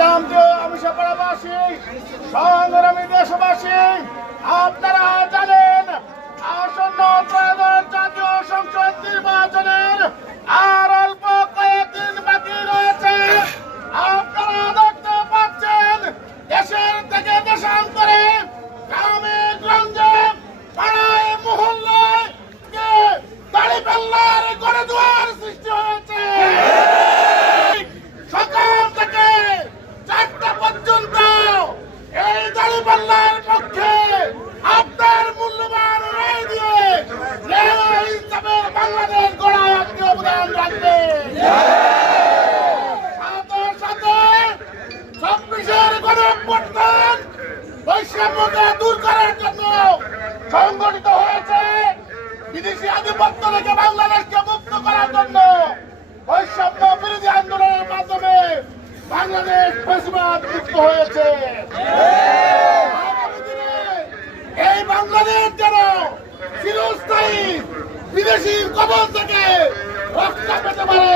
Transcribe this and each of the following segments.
আমিষাপাড়াবাসী, সংগ্রামী দেশবাসী, আপনারা জানেন আসন্ন ত্রয়োদশ জাতীয় সংসদ নির্বাচনের আর অল্প কয়েকদিন বাকি রয়েছে। আপনারা দেখতে পাচ্ছেন দেশের থেকে দেশান্তরে গ্রামে গঞ্জে পাড়ায় মহল্লায় দাঁড়িপাল্লার গড়ে দুয়ার সৃষ্টি হয়েছে। সকাল থেকে 4টা পর্যন্ত এই দাঁড়িপাল্লার পক্ষে আপনার মূল্যবান রায় দিয়ে হিসাবে বাংলাদেশ গড়ায় আপনি অবদান রাখবেন। সাথে সাথে 26-এর গণঅভ্যুত্থান বৈষম্যকে দূর করার জন্য সংগঠিত হয়েছে। বিদেশি আধিপত্য থেকে বাংলাদেশকে মুক্ত করার জন্য বৈষম্য বিরোধী আন্দোলনের মাধ্যমে বাংলাদেশ ফ্যাসিবাদ মুক্ত হয়েছে। আগামী দিনে এই বাংলাদেশ যেন চিরস্থায়ী বিদেশির কবল থেকে রক্ষা পেতে পারে,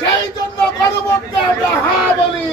সেই জন্য গণভোটকে আমরা হা বলি।